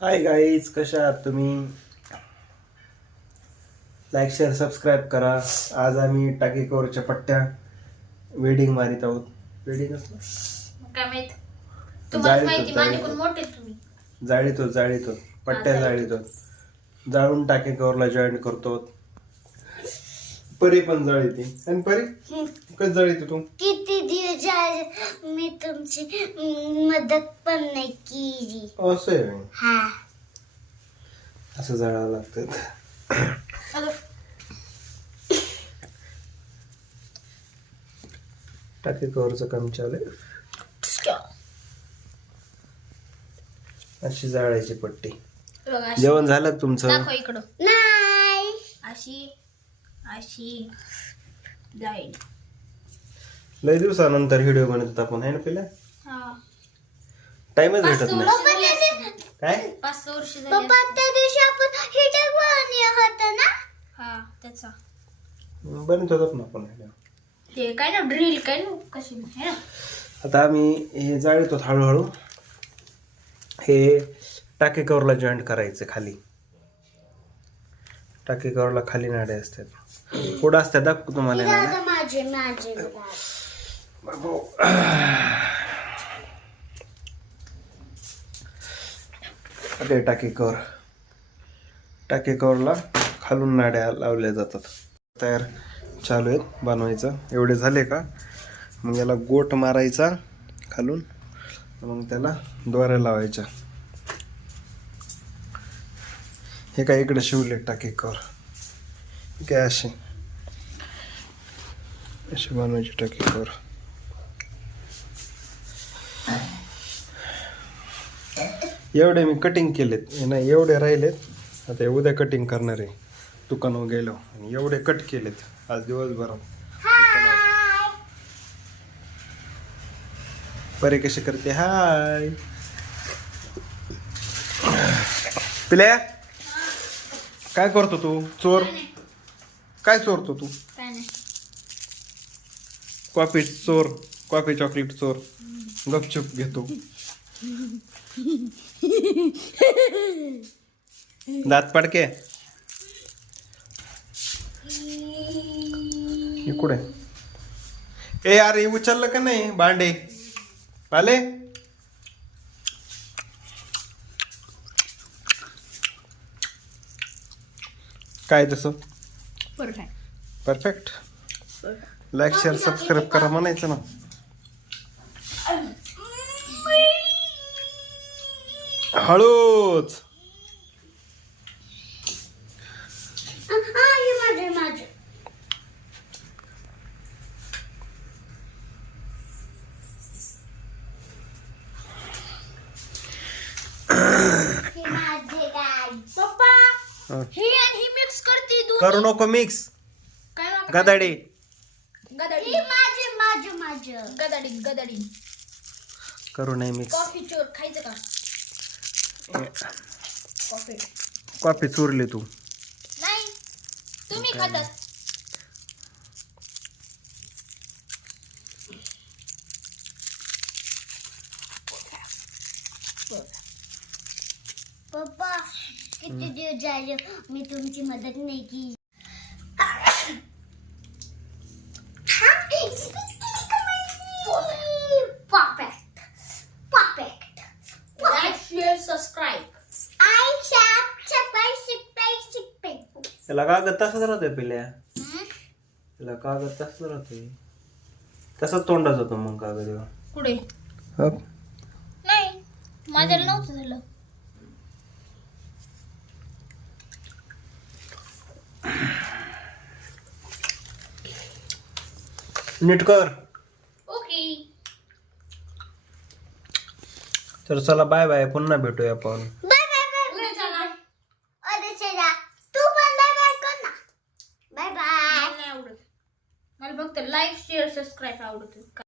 Hi guys, कशा आहात तुम्ही? लाईक शेअर सबस्क्राईब करा. आज आम्ही टाकीकोरच्या पट्ट्या वेडिंग मारित आहोत. वेडिंग असलं काय माहित तुम्हाला माहिती माझ्याकडून मोठे तुम्ही जाळीतो पट्ट्या जाळीतो. जाळून टाकीकोरला जॉईन करतो. परी पण जाळीते. आणि परी कधी जाळीते तू? किती दिवस झाले मी तुमची मदत पण नाही केली. असं आहे. हा असं जाळावं लागतं. टाकीकोरचं काम चालू आहे. अशी जाळायची पट्टी. जेवण झालं का तुमचं? दाखव इकडं. नाही अशी अशी जाईल. लय दिवसानंतर व्हिडिओ बनवत आपण, आहे ना? पहिला हा टाइमच भेटत नाही. काय 5 वर्ष झाली पप्पा त्या दिवशी आपण हिटर बनवलं होतं ना. हा त्याचा बनवत होतात ना आपण video. ते काय ना ड्रिल काय ना कशी है ना. आता आम्ही हे जाळीतो हळूहळू. हे टाकी कवरला जॉईंट करायचं खाली. टाकी कवरला खाली नाडे असतात, पुढं असतात. दाखवू तुम्हाला दादा नाड्या. माझे माझे बाबू. अरे टाकी कवरला खालून नाड्या लावल्या जातात. तयार चालू आहेत बनवायचं. एवढे झाले का मग याला गोट मारायचा खालून, मग त्याला दोऱ्या लावायच्या. हे काय इकडे शिवले टाकी कवर. काय अशी बनवायची टाकी कवर. एवढे मी कटिंग केलेत, नाही एवढे राहिलेत. आता उद्या कटिंग करणार आहे दुकानावर गेलो. आणि एवढे कट केलेत आज दिवसभरात. परी कशी करते? हाय पिल्या, काय करतो तू? चोर काय चोरतो तू? काय नाही. कॉफी चोर, कॉफी चॉकलेट चोर. गपचूप घेतो. दात पडके इकडे. ए अरे उचललं का नाही भांडे आले? काय तसं परफेक्ट. लाईक शेअर सबस्क्राईब करा म्हणायचं ना. हळूच. माझे माझे पप्पा ही आणि ही मिक्स करते दूध. करू नको मिक्स. काय नाव? गदाडी गदाडी माझे माझे माझे गदाडी गदाडी. करू नाही मिक्स. कॉफी चोर खायचं का? कॉफी कॉफी चोरली तू. नाही तुम्ही खातात. पप्पा किती दिवस झाले मी तुमची मदत नाही केली. Perfect perfect. Like share subscribe. त्याला कागद तसंच राहतोय पिल्या. त्याला कागद तसंच राहतोय. तसंच तोंडाच होतो मग कागद. कुठे? हप. नाही माझ्याला नव्हतं झालं. नीट कर. ओके तर चला बाय बाय. पुन्हा भेटूया आपण. बाय बाय बाय पुढे चला. तू पण बाय बाय कर ना. Bye bye. मला नाही आवडत. मला फक्त लाईक शेअर सबस्क्राईब आवडत.